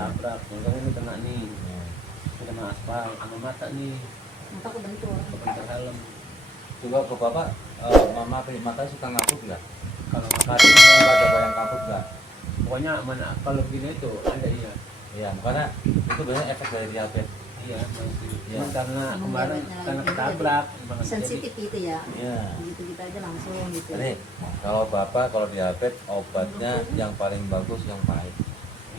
tabrak, makanya ini kena nih, kena aspal, kena mata nih, Mata kebentur. kebentur helm. Coba ke bapak, mama mata suka ngaput nggak? Kalau Mati mati, nggak ada bayang kaput nggak? pokoknya mana kalau gini itu ada iya, Iya, makanya itu biasanya efek dari diabetes. iya masih. Iya. Cuman karena Emang kemarin diabetesnya karena itu ketabrak, makanya Sensitif gitu ya. Iya. Gitu kita aja langsung gitu. Jadi kalau bapak kalau diabetes obatnya yang paling bagus yang pahit.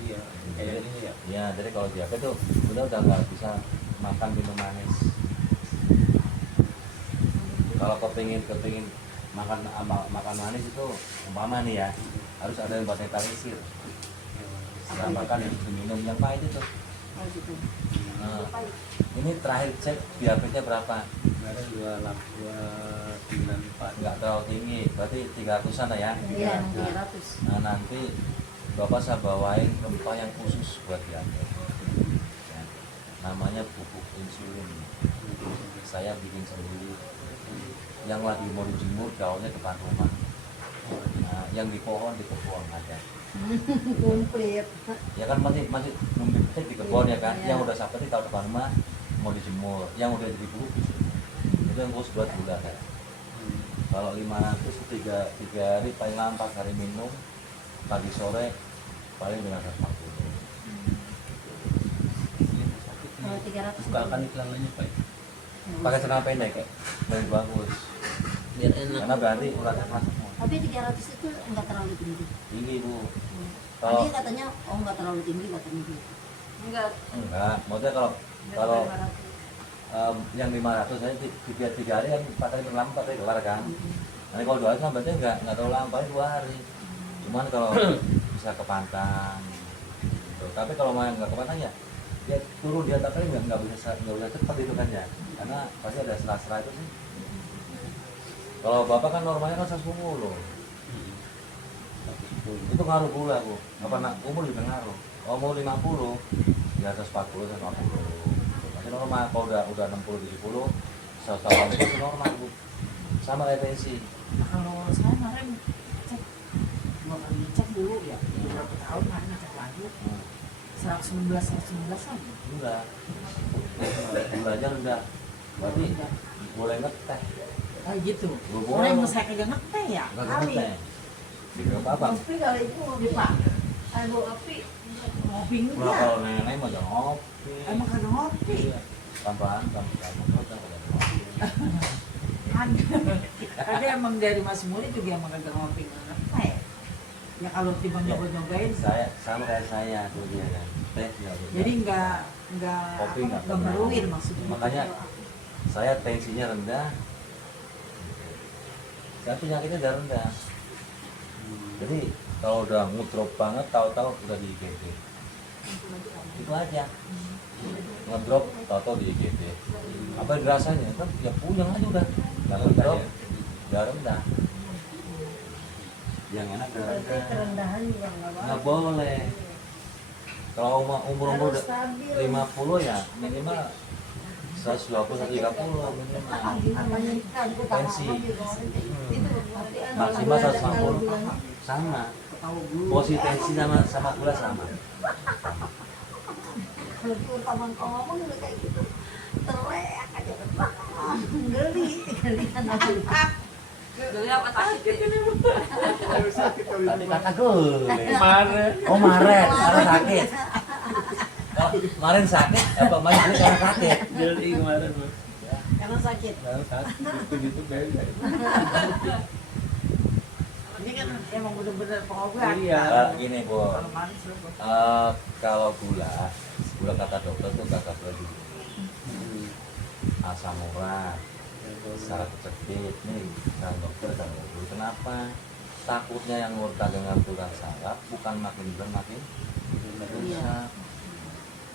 iya, kayak ini ya. Iya, jadi kalau diabetes tuh udah nggak bisa makan minum manis. Kalau kepingin makan manis itu umpama nih ya harus ada yang buat netralisir. Nggak makan yang minum yang pahit itu. Oh gitu. Nah, ini terakhir cek diabetesnya berapa? Kemarin 294. Nggak terlalu tinggi, berarti 300-an lah ya. Iya, Nah, 300. nah, nanti bapak saya bawain rempah yang khusus buat diabetes. Ya, namanya pupuk insulin. Saya bikin sendiri. Yang lagi mau dijemur daunnya depan rumah. Nah, yang di pohon di kebun ada. Komplit. Ya kan masih numpuk di kebun ya kan. Iya. Yang udah seperti kalau depan rumah mau dijemur, yang udah jadi bubuk itu yang khusus buat gula kan. Kalau 500 tiga hari paling lama 4 hari minum, pagi sore paling dengan 140. Kalau 300. Bukakan iklanannya Pak. Pakai celana pendek kayak paling bagus. Biar enak. Karena berarti uratnya masuk semua. Tapi 300 itu enggak terlalu tinggi. Tinggi bu. Tadi Kalau katanya enggak terlalu tinggi katanya gitu. Enggak. enggak, maksudnya kalau yang 500 saya 3 hari kan 4 hari lama 4 hari kelar kan. Nanti kalau 2 hari kan berarti enggak terlalu lama, paling 2 hari. Cuman kalau bisa ke pantang gitu. Tapi kalau mau yang enggak ke pantang ya dia turun di atas kali nggak bisa cepat itu kan ya, karena pasti ada sela-sela itu sih. Kalau bapak kan normalnya kan 110 itu ngaruh gula bu, apa umur juga ngaruh. Kalau mau 50 di atas 40 150 masih normal. Kalau udah 60 70 180 masih normal bu, sama kayak tensi. Kalau saya kemarin cek 2 kali cek dulu ya, beberapa tahun kemarin cek lagi 119 an. Enggak, gulanya rendah, berarti boleh ngeteh. Ah gitu. Boleh. Orang yang saya kagak ngeteh ya. Nggak Kali. ngeteh di apa? Tapi kalau itu Di Pak. abu api Ngopi Nah, enggak. kalau nenek mah jangan ngopi. Emang kagak ngopi. Iya. Tambahan Ada emang dari Mas Muli juga emang kagak ngopi nggak ngeteh. Ya kalau tiba nyoba-nyobain saya sama kayak saya tuh dia kan. Teh ya. jadi nggak Kopi nggak nggak pernah. meruin maksudnya. Makanya saya tensinya rendah. Saya penyakitnya udah rendah. Jadi kalau udah ngedrop banget tahu-tahu udah di IGD. Itu aja. Ngedrop tahu-tahu di IGD. Apa yang rasanya kan ya puyeng aja udah. Nggak ngedrop udah rendah. Yang enak udah berarti rendah. kerendahan juga Nggak boleh. Kalau umur harus stabil. 50 ya minimal 120 130 minimal. Tensi maksimal 160 sama. Posisi tensi sama gula sama. Kalau teman ngomong udah kayak gitu teriak aja geli anak Geli apa sakit? Tadi kata gule. Kemarin. Oh Maret, karena sakit. Oh, kemarin sakit, apa kemarin gule karena sakit? Jadi kemarin Bu. karena sakit. Sekarang sakit gitu beda. Ini kan emang bener-bener pengobat. Iya. Gini bu, Kalau manis loh. kalau gula kata dokter tuh kagak boleh dulu. Asam urat, syarat cekit nih, kan dokter kan dulu. Kenapa? Takutnya yang mau kagak ngatur saraf, bukan makin berat makin rusak.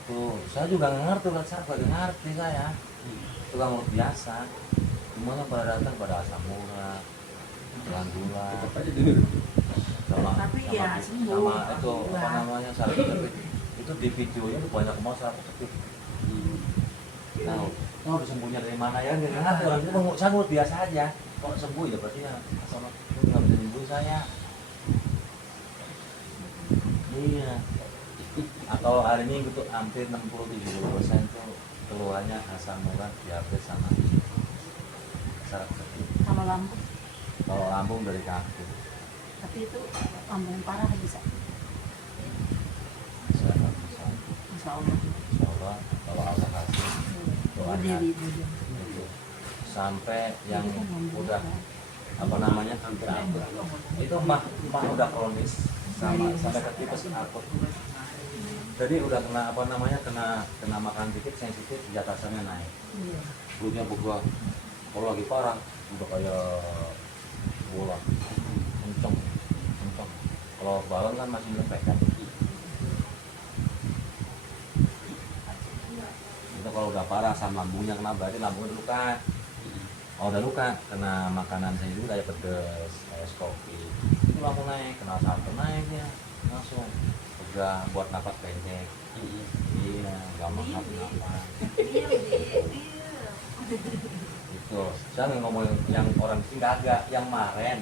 Tuh, saya juga nggak ngerti urat saraf, kagak ngerti saya. Tukang urut biasa, semuanya pada datang pada asam urat, gula, Tetap aja dulu. Tapi ya sembuh. sama itu apa namanya syarat cekit. Itu di videonya tuh banyak mau syarat cekit. Nah, oh disembunyinya dari mana ya? Nggak ngerti orang itu mau saya urut biasa aja. Kok sembuh ya berarti ya sama nggak bisa sembuh saya. Iya. atau hari Minggu tuh hampir 60-70% tuh keluarnya asam urat, diabetes sama saraf kecil. Kalau lambung, Kalau lambung dari kaki. tapi itu lambung parah bisa. Bisa, bisa. Insya Allah. Insya Allah kalau Allah kasih doanya Berdiri dulu. itu sampai yang Ini kan lambung udah parah. apa namanya itu mah udah kronis sampai ke tipes akut. Jadi udah kena apa namanya kena makan dikit sensitif jatasannya naik. Iya. Dulunya gua kalau lagi parah udah kayak bola kenceng. Kalau balon kan masih lembek kan. Itu kalau udah parah sama lambungnya kena berarti lambungnya udah luka. Kalau udah luka kena makanan sendiri kayak pedes, kayak kopi itu langsung naik, kena santan naik ya langsung. Udah buat napas pendek. Iya, gampang napas. Itu saya ngomong yang orang sini kagak, yang kemarin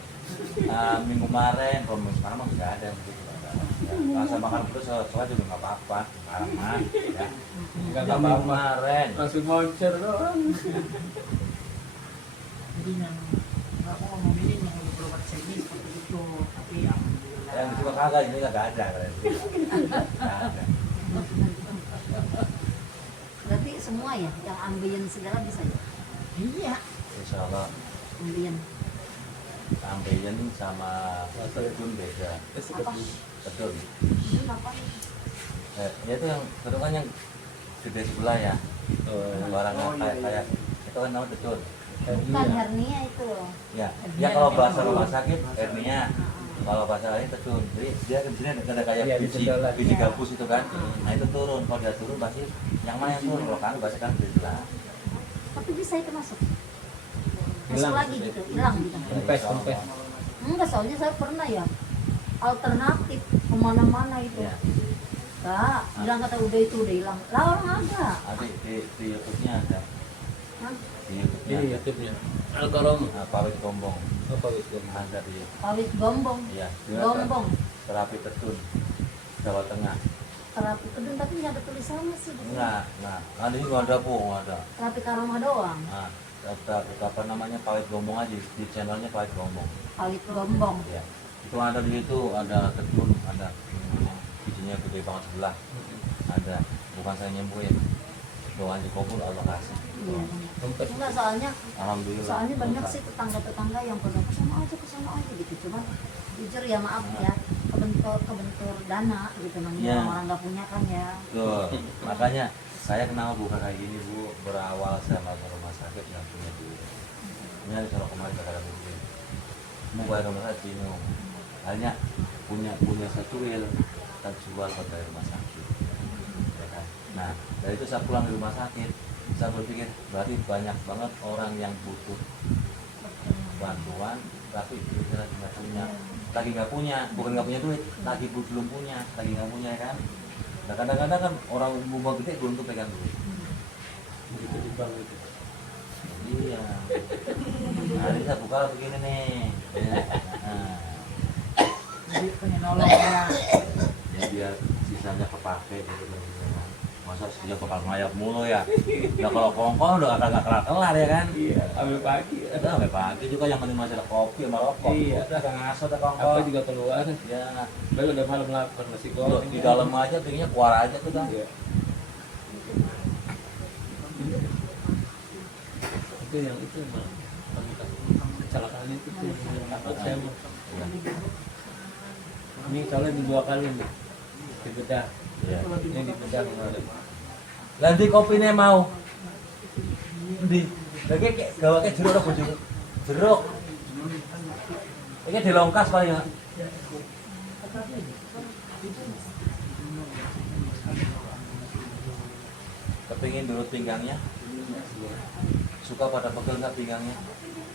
minggu kemarin, kalau minggu sekarang mah nggak ada begitu. Rasa makan terus soalnya juga nggak apa-apa, sekarang mah ya. Nggak Yang minggu apa-apa. kemarin, Langsung moncer doang. Jadi yang aku ngomong ini yang berobat sini seperti itu, tapi alhamdulillah. yang di sini kagak, ini nggak ada. Nggak ada. Berarti semua ya, yang ambien segala bisa ya? Iya. Insya Allah Ambien. ambeien sama kedun beda. Apa? Kedun. Ini apa? Ya itu yang kedun kan yang gede sebelah ya. Barangnya kayak itu kan namanya kedun. Bukan hernia itu. Ya, ya kalau bahasa rumah sakit hernia, kalau bahasa lain kedun. Jadi dia di sini ada kayak Iya, di biji sebelah. biji Iya. gabus itu kan. Nah itu turun, kalau dia turun pasti yang mana yang turun? Kalau kan bahasa kan di sebelah. Tapi bisa itu masuk. Masuk Hilang. lagi gitu, hilang gitu. Kempes. Enggak, soalnya saya pernah ya alternatif kemana-mana itu. Ya, Enggak, bilang kata udah itu udah hilang. Lah orang ada. ada di YouTube-nya ada. Hah? Di YouTube-nya. Ini YouTube-nya. Algorom. Pawit gombong Apa itu? ada di Pawit gombong. iya Gombong. terapi kedun Jawa Tengah. Terapi kedun tapi nggak ada tulisannya sih. di sini. Enggak, ada ini nggak ada bu, nggak ada. Terapi karoma doang. Nah, apa namanya pawit gombong aja di channelnya pawit gombong. Pawit gombong. Ya, itu ada di situ, ada kedun, ada bijinya gede banget sebelah. Ada, bukan saya nyembuhin. Doa aja kabul Allah kasih. Iya. Kempes. Enggak, soalnya Alhamdulillah. banyak sih tetangga-tetangga yang pada kesana aja gitu. Cuman jujur ya maaf ya, kebentur dana gitu namanya Iya. orang nggak punya kan ya. Tuh, makanya saya kenapa buka kayak gini bu, berawal saya masuk rumah sakit nggak punya duit. Ini kalau kemarin gak ada duit, mau bayar rumah sakit bingung. Hanya punya satu reel kita jual buat bayar rumah sakit. Ya kan? Nah dari itu saya pulang di rumah sakit, saya berpikir berarti banyak banget orang yang butuh bantuan, tapi duitnya lagi nggak punya, bukan nggak punya duit, lagi belum punya, lagi nggak punya ya kan. Nah kadang-kadang kan orang rumah gede belum tuh pegang duit. Begitu di bank itu. Iya. Nah ini saya buka begini nih. Ya. Nah, Jadi pengen nolong orang. ya biar sisanya kepake gitu. Masa dia bakal ngayap mulu ya. Ya kalau kongkong udah agak kelar ya kan. Iya, ambil pagi. Udah sampai pagi juga yang penting masih ada kopi sama rokok. Iya. Udah gak ngaso udah Apa kongkong. juga keluar. Ya. Baru udah malam lapar masih Di goreng. dalam aja pinginnya keluar aja tuh dah. Iya. Itu yang itu emang kecelakaan itu tuh yang dapat saya mah. Ini soalnya di 2 kali nih di bedah. Iya. Ini di bedah kemarin. Nanti kopinya mau. Di. Lagi kayak gawe kayak jeruk apa jeruk? Jeruk. Ini dilongkas paling ya. Kepingin dulu pinggangnya. Suka pada pegel nggak pinggangnya?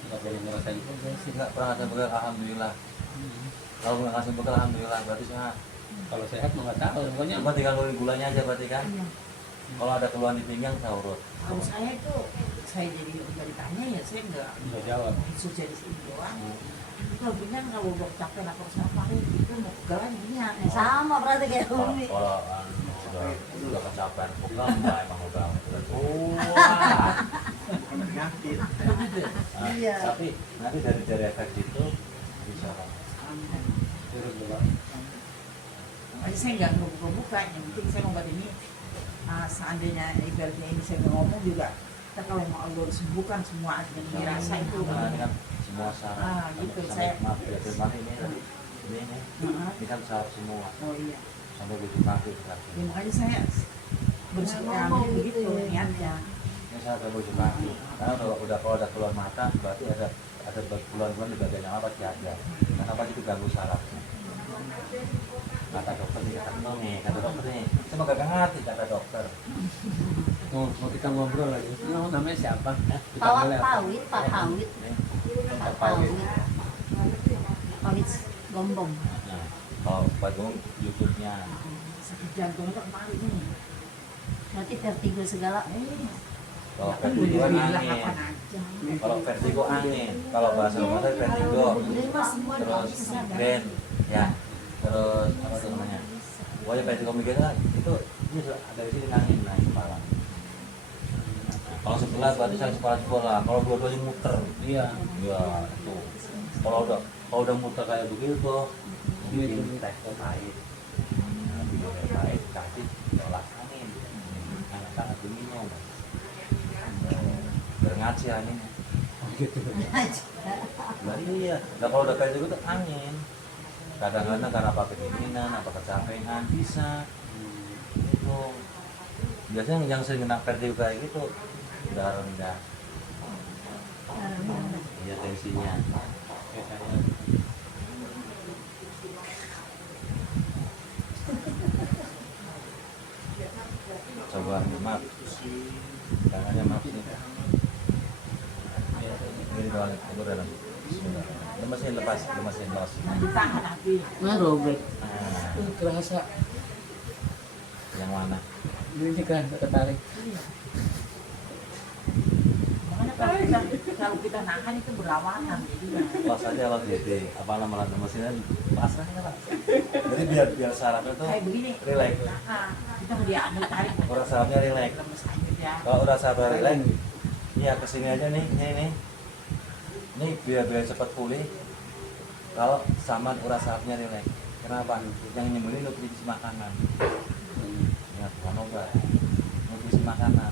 Nggak boleh ngerasain itu sih. Nggak pernah ada pegel, alhamdulillah. Kalau nggak ngasih pegel, alhamdulillah. Berarti sehat. Kalau sehat mah nggak tahu. Pokoknya Cuma tinggal nurunin gulanya aja berarti kan. Iya. Kalau ada keluhan di pinggang, saya urut. Kalau saya itu saya jadi nggak ditanya ya saya nggak nggak jawab. sukses di sini doang. Kalau begini kalau udah capek lapor sama itu mau pegalan minyak. Sama berarti kayak Kalau Umi. udah kecapean pegal emang udah tua. Nah, Iya. tapi nanti dari efek itu bisa Terus dulu. Makanya saya nggak buka-buka, yang penting saya ngobat ini. Seandainya ibaratnya ini saya nggak ngomong juga, kita kalau mau Allah sembuhkan semua yang dirasa itu. nah, ini kan semua syarat. Gitu, Sampai saya- maaf ya terima ini kan syarat semua Oh iya. sampai wujud kaki Ya, makanya saya bersedia begitu niatnya. ini syarat sampai wujud kaki karena kalau ada keluar mata berarti ada keluar-keluar di bagian apa pasti ada karena apa itu ganggu sarafnya. Kata dokter nih, kata dokter nih, saya mau gak ngerti kata dokter. Mau kita ngobrol lagi. Ini namanya siapa? Kita Pak boleh apa? Pawit, Pak Pawit, Nih, Pak Pawit. Pawit Gombong. nah, kalau bagian YouTube-nya, Sakit jantung itu kemarin ini. Berarti vertigo segala. kalau Kan vertigo udah bilang angin, kapan aja. kalau vertigo angin, kalau bahasa Indonesia vertigo, terus grand, ya, terus apa tuh namanya? Pokoknya vertigo migrain itu ini ada di sini angin naik kepala. Kalau sebelah berarti sakit kepala. Kalau dua-duanya muter, Iya. ya itu. Kalau udah muter kayak begitu, bikin teh pahit. Nah, bikin teh pahit kasih tolak angin. Anak-anak diminum. Berngaci angin. Gitu. Nah iya. Nah kalau udah kayak gitu angin. Kadang-kadang karena apa kedinginan, apa kecapean bisa. Itu biasanya yang sering kena vertigo kayak gitu darah rendah. Iya tensinya. Biasanya. Coba maaf. Tangannya maaf nih. Ini doang, itu dalam. Bismillah. Lemesin lepas, lemesin los. Ditahan hati. Nah, Robert. Nah, Itu kerasa. yang mana? Ini kan ketarik. Makanya kalau kita nahan itu berlawanan. Jadi Pas aja los jadi. Apa nama lemesinnya pasrah ya lah. Jadi biar sarafnya tuh kayak begini. relax. Nah, kita mau diambil tarik. Udah sarafnya relax. Lemes aja ya. Kalau udah sarafnya relax, ya kesini aja nih, ini biar cepat pulih. Kalau sama urat sarafnya relax. Kenapa? Yang nyembunyi nutrisi makanan. Ingat, bukan obat. Nutrisi makanan.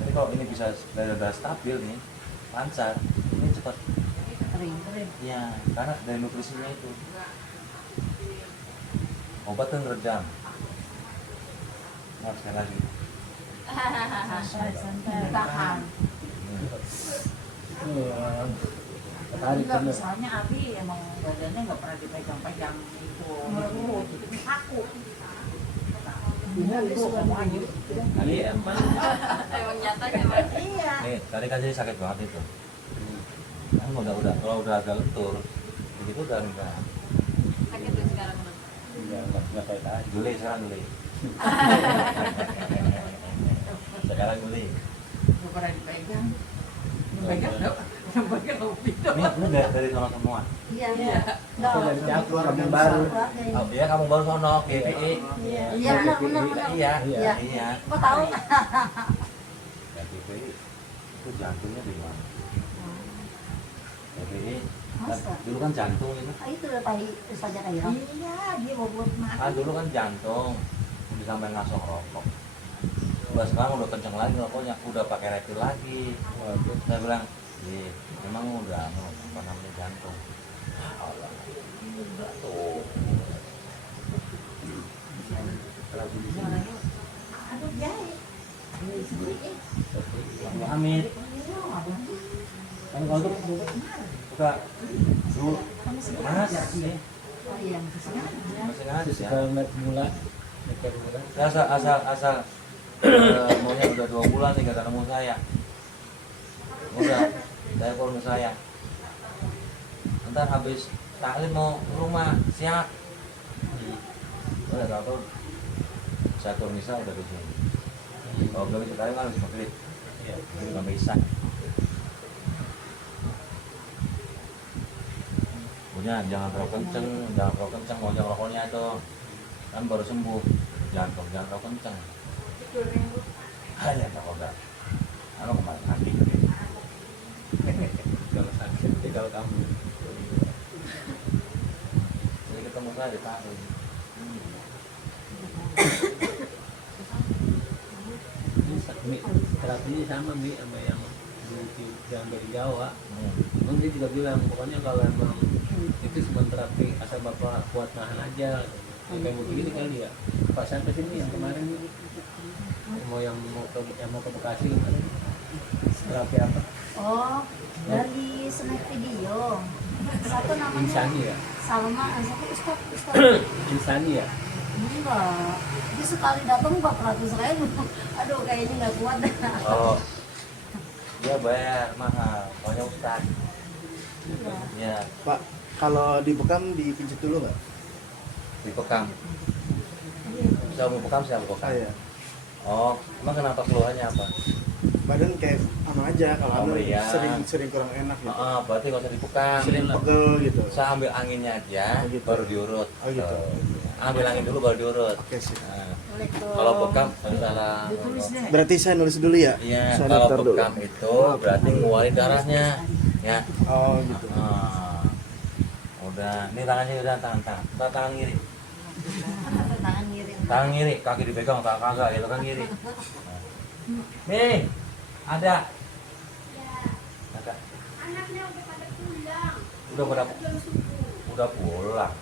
Jadi kalau ini bisa udah stabil nih, lancar, ini cepat. Kering. Ya, karena dari nutrisinya itu. Obat kan redam. Nah, sekali lagi. Tahan. Ketarik Enggak, bener. misalnya Abi emang badannya nggak pernah dipegang-pegang itu ngurut gitu, kaku. Itu kamu aja. Tadi emang. Emang nyata kan? Iya. Nih, tadi kan jadi sakit banget itu. Kan udah kalau udah agak lentur, begitu udah enggak. Sakit tuh sekarang udah. Iya, nggak kayak tadi. Guli sekarang guli. Sekarang guli. Nggak pernah dipegang. Dipegang nggak? Yang pegang Abi Ini doang. dari sono semua. Iya. Aku dari Cakur, kampung baru. Oh, iya kamu baru sono, GPI. Iya benar. Iya, Iya. iya. Kok tahu? Ya, GPI itu jantungnya di mana? GPI Masa? dulu kan jantung itu. Itu udah tahu saja kayak Iya, dia mau buat Kan mati. dulu kan jantung bisa main ngasong rokok. Udah sekarang udah kenceng lagi rokoknya, udah pakai retil lagi. Waduh. Saya bilang, iya, memang udah apa namanya jantung. Allah, udah tuh. Aduh, jahit. Amit, kan kalau tuh suka dulu mas, nih Oh iya. masih ngadis ya. Kalau ngeliat mula, Saya asal maunya udah 2 bulan nih kata ketemu saya. Udah, saya kurung saya. Ntar habis taklim mau ke rumah, siap. Udah tahu saya kurung bisa udah di sini. Kalau belum itu kan harus maghrib. Iya. Jadi nggak bisa. punya jangan terlalu kenceng, mau jangan rokoknya itu kan baru sembuh, jangan terlalu kenceng. Hanya tak enggak, aku kemarin sakit. Kalau sakit tinggal kamu. Jadi ketemu saya di Paris. Terapinya sama Mi sama yang dari Jawa. Emang dia juga bilang pokoknya kalau emang itu cuma terapi asal bapak kuat nahan aja. Kayak begini kali ya. Pak sampai sini yang kemarin yang mau ke Bekasi kemarin terapi apa? Oh, dari snack video. Satu namanya Insani ya? Salma, satu Ustaz. Insani ya? Enggak. Dia sekali datang 400.000. Aduh, kayaknya nggak kuat dah. Oh, dia bayar mahal, pokoknya Ustaz. Iya. Ya, Pak, kalau dibekam dipijit dulu nggak? dipekam. Bisa mau bekam siapa bekam? Saya. Oh, emang kenapa keluhannya apa? Badan kayak anu aja kalau Oh, anu iya. sering kurang enak gitu. Berarti nggak usah dibekam. Sering pegel gitu. Saya ambil anginnya aja, Oh, gitu. baru diurut. Oh, gitu. Ambil angin dulu baru diurut. Oke sih. Nah, Waalaikumsalam. kalau bekam salah. Ditulis deh. Berarti saya nulis dulu ya? Iya, Saya kalau daftar dulu. bekam itu berarti ngeluarin darahnya. Ya. Oh gitu. Udah, ini tangannya udah tangan kiri. Tangan kiri. Tangan kiri, kaki dipegang, tangan kagak, itu kan kiri. Nih, ada. Ada. Anaknya udah pada pulang. Udah pulang.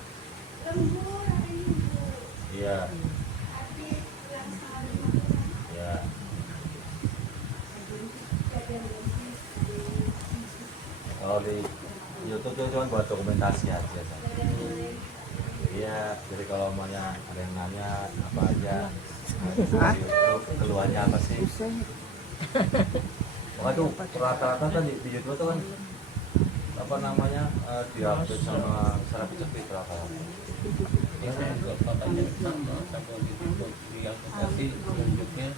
Iya. Iya. Kalau di YouTube itu cuma buat dokumentasi aja. Iya, jadi kalau maunya ada yang nanya apa aja di YouTube keluarnya apa sih? Waduh, rata-rata kan di YouTube itu kan apa namanya diupdate sama secara cepet rata-rata. Ini saya juga papanya sama di aplikasi tunjuknya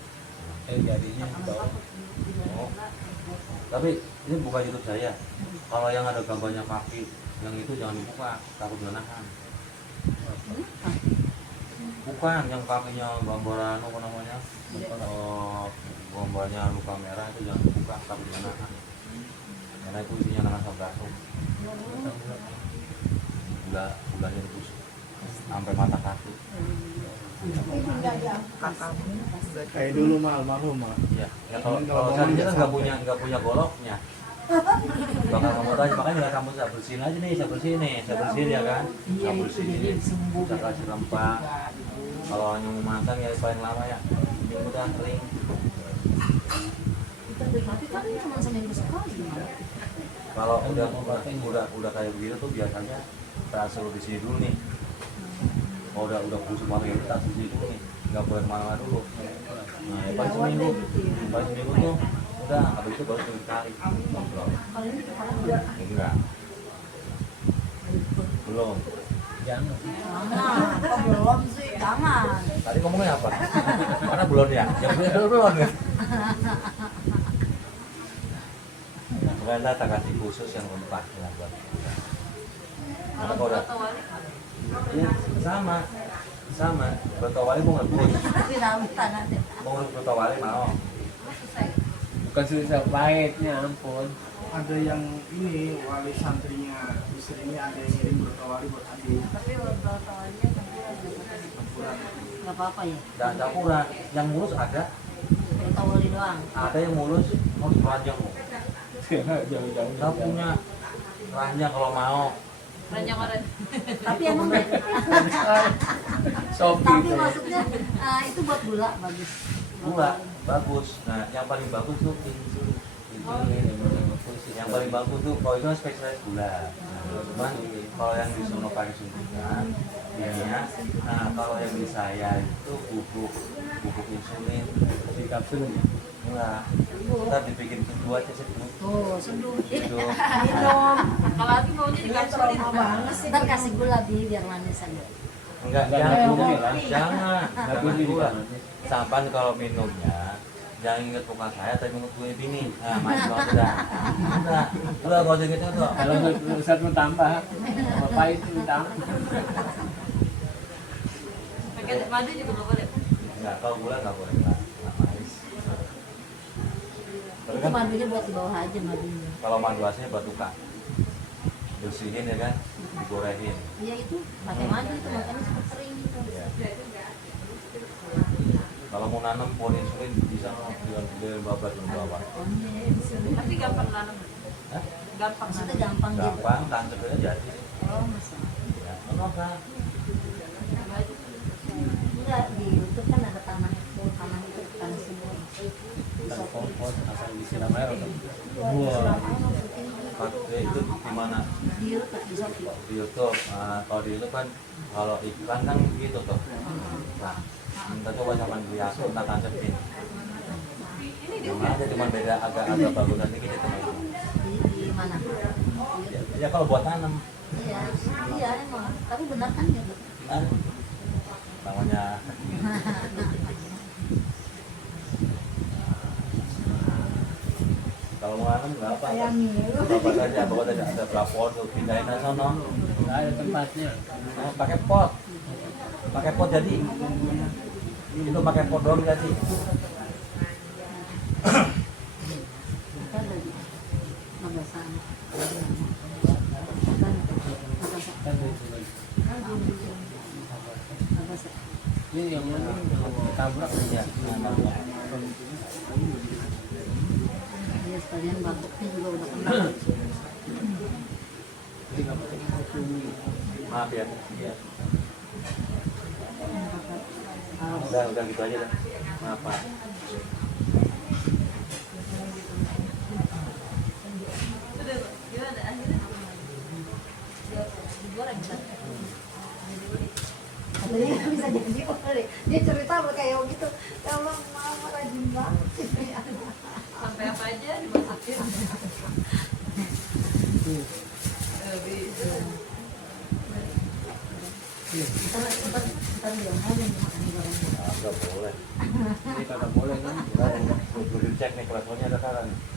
jarinya di bawah. Oh. Tapi ini bukan YouTube saya. Kalau yang ada gambarnya kaki, yang itu jangan dibuka, takut menahan. Bukan yang kakinya gambaran apa namanya? Gambarnya luka merah itu jangan dibuka, takut menahan. Karena itu isinya nahan sabdatum. Gulanya ditusuk sampai mata kaki. Kayak dulu almarhum mah. Iya, ya kalau saya kan nggak punya goloknya. Bakal kamu tanya, makanya kamu saya bersihin aja nih, saya bersihin ya kan. Saya bersihin, saya kasih rempah. Kalau hanya mau masak ya paling lama ya minggu dah kering. Tapi kan cuma seminggu sekali. Kalau udah kayak begitu tuh biasanya saya suruh di sini dulu nih. Kalau udah busuk banget ya kita di sini dulu nih, nggak boleh kemana-mana dulu. Nah, ya paling seminggu tuh udah, habis itu baru ditarik. Kalau ini kepala Enggak. Belum. Jangan. jangan. Kok belum sih? Jangan. Tadi ngomongnya apa? Mana belum ya? Yang punya dulu belum ya? Bukan tak kasih khusus yang rempah ya buat. Karena kalau udah Wali ya, sama bertawali mau ngebus, Tapi tahu nanti. mau bertawali mau. susah ya? Bukan susah pahitnya, ampun. Ada yang ini wali santrinya istrinya ada yang ngirim bertawari buat adik. Tapi beberapa walinya nggak apa-apa ya. Dan campuran, yang mulus ada Bertawali doang. yang mulus harus panjang. Jauh-jauh. Kita punya ranjang kalau mau. Ranjang orang. Tapi emang Shopee tapi itu. maksudnya itu buat gula bagus. Gula bagus. Nah, yang paling bagus tuh insulin. Yang paling bagus tuh kalau itu kan spesialis gula. Nah, cuman kalau yang di sono pakai suntikan, dia. Nah, kalau yang di saya itu bubuk insulin. Di kapsul ya. Enggak. Kita dibikin kedua aja seduh. Tuh, seduh. Seduh. Minum. Kalau aku maunya dikapsulin. Ntar kasih gula bi biar manis aja. Enggak, Enggak jangan boleh lah. jangan Nggak boleh gula. manis. Sampan kalau minumnya jangan ingat muka saya tapi ingat punya bini. Nah, mati banget udah. Udah gak usah gitu tuh. Kalau Ustaz mau tambah pahit tambah. Pakai madu juga nggak boleh. Enggak, kalau gula nggak boleh nggak manis. Tapi Itu kan madunya buat di bawah aja madunya. kalau madu aslinya buat luka, bersihin ya kan, digorehin. Iya itu pakai madu itu makanya cepat kering gitu. Kalau mau nanam pohon insulin bisa dengan babat dan bawah. Tapi gampang nanam. Hah? Gampang Maksudnya nanam. gampang gitu. Gampang, tancap aja jadi. Oh masa. Ya, kenapa? Enggak di YouTube kan ada tanah itu tanah semua. Dan kompos asal disiram air atau Siram air langsung tinggi. Pakai itu di mana? Di YouTube di Shopee. Di YouTube. Nah, kalau di YouTube kan kalau iklan kan gitu tuh. Nah, kita coba sama beli aku, kita tancapin. Ini di Cuma aja cuma beda agak bagusan dikit itu. Di mana? Di YouTube. Ya kalau buat tanam, Iya, iya emang. Tapi benar kan ya? kan namanya kalau mau nanam nggak apa. Bapak saja, bapak saja ada berapa pot tuh pindahin aja sono. nggak ada tempatnya. Nah, pakai pot jadi. Itu pakai pot doang jadi. Kan lagi. Magasan. Kan dari sini. Ini yang mana? Tabrak Ya, aja. Iya sekalian batuknya juga udah kena. Jadi nggak pakai kosumi. maaf ya. Iya. Udah gitu aja dah. Maaf Pak. gimana akhirnya? Digoreng bisa. Katanya nggak bisa jadi oleh. Dia cerita kayak gitu. Ya Allah, mama rajin banget. Sampai apa aja dimasukin. Ntar dia ngomong makan goreng. Nggak boleh. Ini kagak boleh kan? Udah cek nih kolesterolnya ada sekarang.